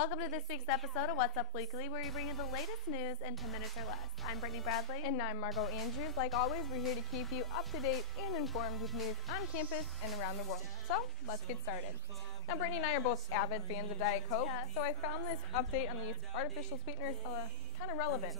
Welcome to this week's episode of What's Up Weekly, where we bring you the latest news in 10 minutes or less. I'm Brittany Bradley. And I'm Margot Andrews. Like always, we're here to keep you up to date and informed with news on campus and around the world. So, let's get started. Now, Brittany and I are both avid fans of Diet Coke, so I found this update on the use of artificial sweeteners kind of relevant.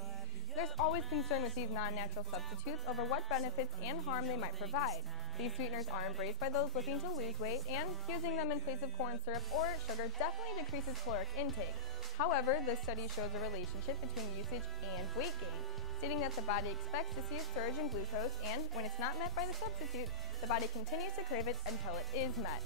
There's always concern with these non-natural substitutes over what benefits and harm they might provide. These sweeteners are embraced by those looking to lose weight, and using them in place of corn syrup or sugar definitely decreases caloric intake. However, this study shows a relationship between usage and weight gain, stating that the body expects to see a surge in glucose, and when it's not met by the substitute, the body continues to crave it until it is met.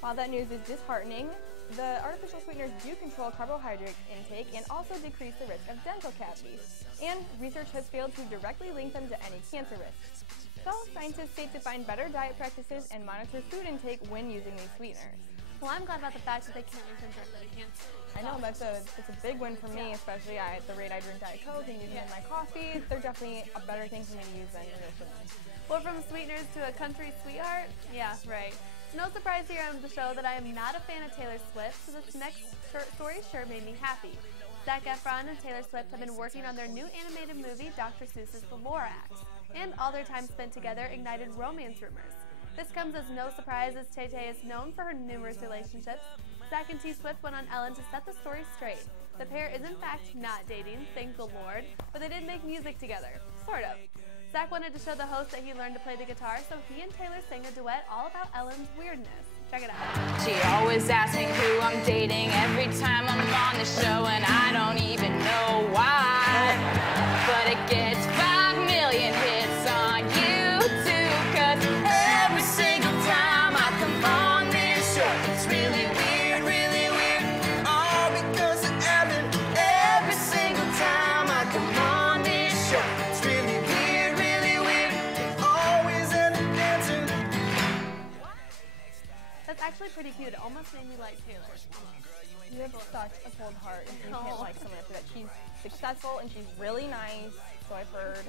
While that news is disheartening, the artificial sweeteners do control carbohydrate intake and also decrease the risk of dental cavities, and research has failed to directly link them to any cancer risks. So, scientists state to find better diet practices and monitor food intake when using these sweeteners. Well, I'm glad about the fact that they can't link them directly to cancer. I know, that's a big win for me, especially at the rate I drink Diet Coke and using it in my coffee. They're definitely a better thing for me to use than real sugars. Well, from sweeteners to a country sweetheart? Yeah, right. No surprise here on the show that I am not a fan of Taylor Swift, so this next story sure made me happy. Zac Efron and Taylor Swift have been working on their new animated movie, Dr. Seuss's The Lore Act, and all their time spent together ignited romance rumors. This comes as no surprise, as Tay-Tay is known for her numerous relationships. Zac and T. Swift went on Ellen to set the story straight. The pair is in fact not dating, thank the Lord, but they did make music together, sort of. Zac wanted to show the host that he learned to play the guitar, so he and Taylor sang a duet all about Ellen's weirdness. Check it out. She always asks me who I'm dating every time I'm on the show, and I don't even know why. But it gets 5 million hits on YouTube, 'cause every single time I come on this show, it's really weird, all because of Ellen. Every single time I come on this show, it's really weird, they always end up dancing. That's actually pretty cute. It almost made me like Taylor. You have such a cold heart if you can't like someone after that. She's successful and she's really nice, so I've heard.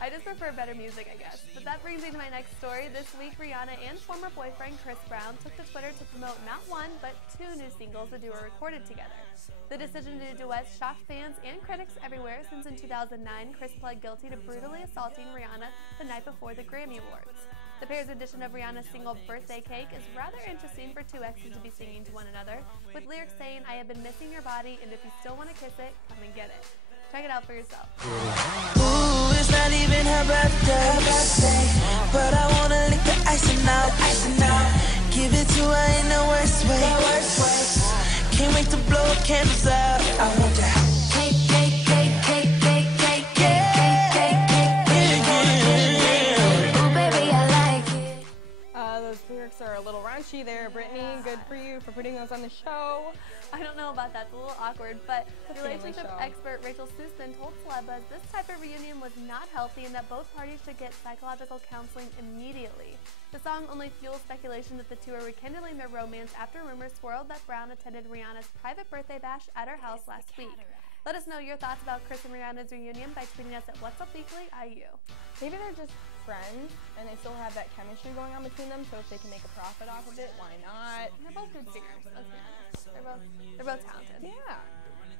I just prefer better music, I guess. But that brings me to my next story. This week, Rihanna and former boyfriend Chris Brown took to Twitter to promote not one, but 2 new singles the duo recorded together. The decision to do duets shocked fans and critics everywhere, since in 2009, Chris pled guilty to brutally assaulting Rihanna the night before the Grammy Awards. The pair's edition of Rihanna's single Birthday Cake is rather interesting for 2 exes to be singing to one another, with lyrics saying, "I have been missing your body, and if you still want to kiss it, come and get it." Check it out for yourself. Ooh, it's not even her birthday, but I wanna lick the icing out, give it to her in the worst way, can't wait to blow candles out. I want that cake, cake, cake, cake, cake, cake, cake, cake, cake, cake, ooh baby I like it. Those lyrics are a little raunchy there, Brittany. Good for you for putting those on the show. I don't know about that, it's a little awkward, but relationship expert Rachel Sussman told Celebuzz this type of reunion was not healthy and that both parties should get psychological counseling immediately. The song only fuels speculation that the two are rekindling their romance after rumors swirled that Brown attended Rihanna's private birthday bash at her house last week. Let us know your thoughts about Chris and Rihanna's reunion by tweeting us at What's Up Weekly IU. Maybe they're just friends and they still have that chemistry going on between them, so if they can make a profit off of it, why not? They're both good singers, let's be honest. They're both talented. Yeah.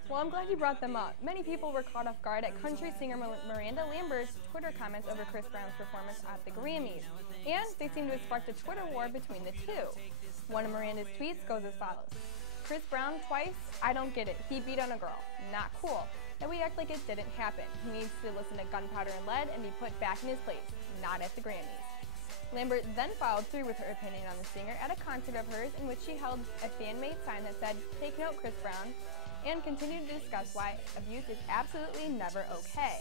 Well, I'm glad you brought them up. Many people were caught off guard at country singer Miranda Lambert's Twitter comments over Chris Brown's performance at the Grammys, and they seem to have sparked a Twitter war between the two. One of Miranda's tweets goes as follows. Chris Brown twice? I don't get it. He beat on a girl. Not cool. And we act like it didn't happen. He needs to listen to Gunpowder and Lead and be put back in his place. Not at the Grammys. Lambert then followed through with her opinion on the singer at a concert of hers, in which she held a fan-made sign that said, "Take note, Chris Brown," and continued to discuss why abuse is absolutely never okay.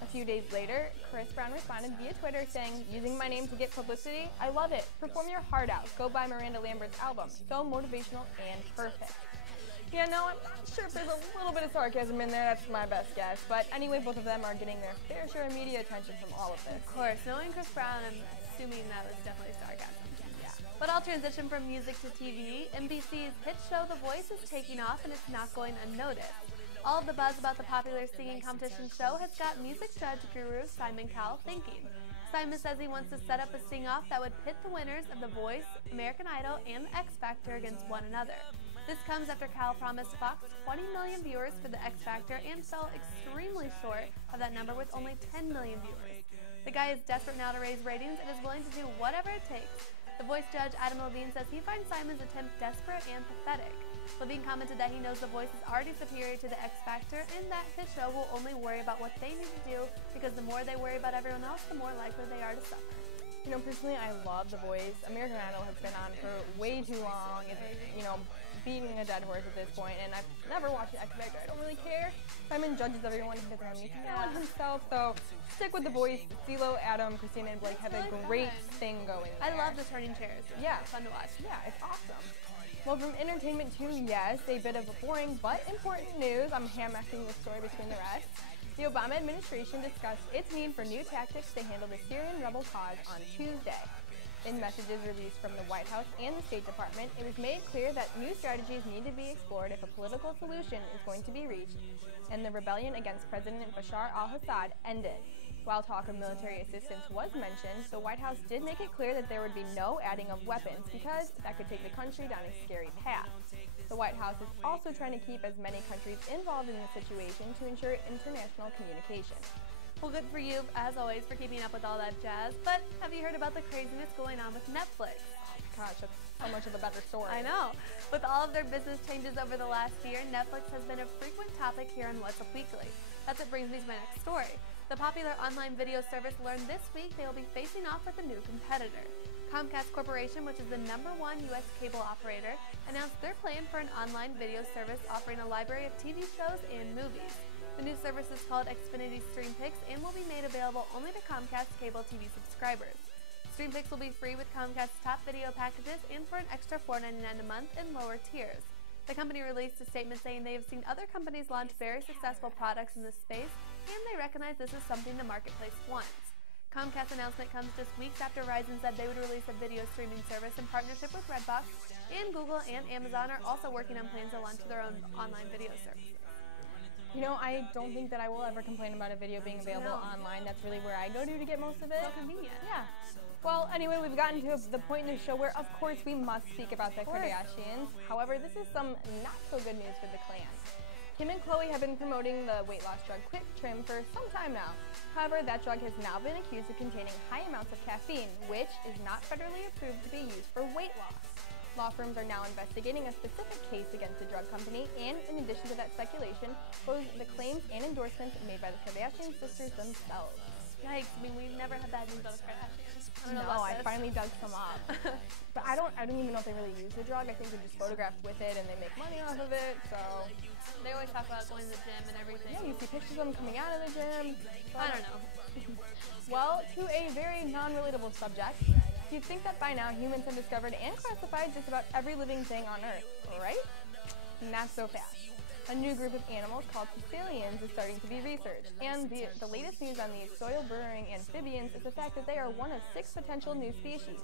A few days later, Chris Brown responded via Twitter saying, "Using my name to get publicity? I love it. Perform your heart out. Go buy Miranda Lambert's album. So motivational and perfect." Yeah, no, I'm not sure if there's a little bit of sarcasm in there. That's my best guess. But anyway, both of them are getting their fair share of media attention from all of this. Of course, knowing Chris Brown, I'm assuming that was definitely sarcasm. Yeah. But I'll transition from music to TV. NBC's hit show The Voice is taking off, and it's not going unnoticed. All of the buzz about the popular singing competition show has got music judge guru Simon Cowell thinking. Simon says he wants to set up a sing-off that would pit the winners of The Voice, American Idol, and The X Factor against one another. This comes after Cal promised Fox 20 million viewers for The X Factor and fell extremely short of that number with only 10 million viewers. The guy is desperate now to raise ratings and is willing to do whatever it takes. The Voice judge Adam Levine says he finds Simon's attempt desperate and pathetic. Levine commented that he knows The Voice is already superior to The X Factor and that his show will only worry about what they need to do because the more they worry about everyone else, the more likely they are to suffer. You know, personally, I love The Voice. American Idol has been on for way too long. It's, you know, beating a dead horse at this point, and I've never watched X Factor. I don't really care. Simon judges everyone. He doesn't have anything on himself, so stick with The Voice. CeeLo, Adam, Christina, and Blake have a great thing going there. I love the turning chairs. Yeah. It's fun to watch. Yeah, it's awesome. Well, from entertainment to, yes, a bit of boring but important news. I'm hammocking the story between the rest. The Obama administration discussed its need for new tactics to handle the Syrian rebel cause on Tuesday. In messages released from the White House and the State Department, it was made clear that new strategies need to be explored if a political solution is going to be reached and the rebellion against President Bashar al-Assad ended. While talk of military assistance was mentioned, the White House did make it clear that there would be no adding of weapons because that could take the country down a scary path. The White House is also trying to keep as many countries involved in the situation to ensure international communication. Well, good for you, as always, for keeping up with all that jazz. But have you heard about the craziness going on with Netflix? Gosh, that's so much of a better story. I know. With all of their business changes over the last year, Netflix has been a frequent topic here on What's Up Weekly. That's what brings me to my next story. The popular online video service learned this week they will be facing off with a new competitor. Comcast Corporation, which is the #1 U.S. cable operator, announced their plan for an online video service offering a library of TV shows and movies. The new service is called Xfinity StreamPix and will be made available only to Comcast cable TV subscribers. StreamPix will be free with Comcast's top video packages and for an extra $4.99 a month in lower tiers. The company released a statement saying they have seen other companies launch very successful products in this space, and they recognize this is something the marketplace wants. Comcast's announcement comes just weeks after Verizon said they would release a video streaming service in partnership with Redbox, and Google and Amazon are also working on plans to launch their own online video services. You know, I don't think that I will ever complain about a video being available online. That's really where I go to get most of it. So convenient. Yeah. Well, anyway, we've gotten to the point in the show where, of course, we must speak about the Kardashians. However, this is some not-so-good news for the clan. Kim and Khloe have been promoting the weight loss drug Quick Trim for some time now. However, that drug has now been accused of containing high amounts of caffeine, which is not federally approved to be used for weight loss. Law firms are now investigating a specific case against the drug company, and in addition to that speculation, both the claims and endorsements made by the Kardashian sisters themselves. Yikes, I mean, we've never had bad news about the Kardashians. I finally dug some up. But I don't even know if they really use the drug. I think they're just photographed with it and they make money off of it, so. They always talk about going to the gym and everything. Yeah, you see pictures of them coming out of the gym. So I don't know. Well, to a very non-relatable subject, you'd think that by now humans have discovered and classified just about every living thing on Earth, right? Not so fast. A new group of animals called cephalians is starting to be researched, and the latest news on these soil-burrowing amphibians is the fact that they are one of 6 potential new species.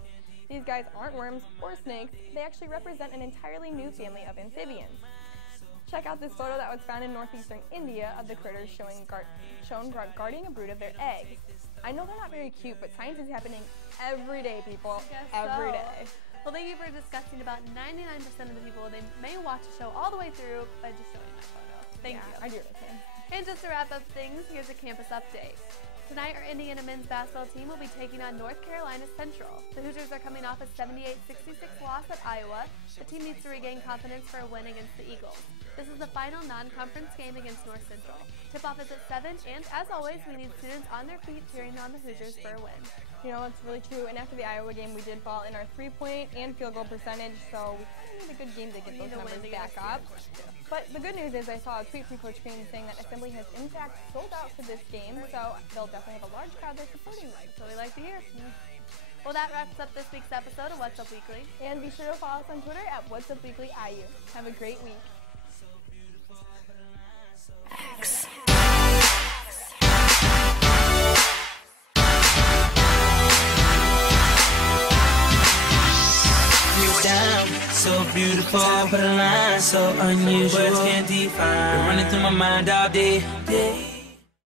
These guys aren't worms or snakes, they actually represent an entirely new family of amphibians. Check out this photo that was found in northeastern India of the critters shown guarding a brood of their eggs. I know they're not very cute, but science is happening every day, people. Every day. Well, thank you for discussing about 99% of the people. They may watch the show all the way through by just showing that photo. Thank you. I do it, okay. And just to wrap up things, here's a campus update. Tonight, our Indiana men's basketball team will be taking on North Carolina Central. The Hoosiers are coming off a 78-66 loss at Iowa. The team needs to regain confidence for a win against the Eagles. This is the final non-conference game against North Central. Tip-off is at 7, and as always, we need students on their feet cheering on the Hoosiers for a win. You know, it's really true, and after the Iowa game, we did fall in our 3-point and field goal percentage, so we kind of need a good game to get those numbers back up. But the good news is I saw a tweet from Coach Green saying that Assembly has in fact sold out for this game, so they'll definitely have a large crowd there supporting them. So we like to hear. Well, that wraps up this week's episode of What's Up Weekly. And be sure to follow us on Twitter at What's Up Weekly IU. Have a great week. So beautiful, but a line so unusual. Words can't define. Been running through my mind all day.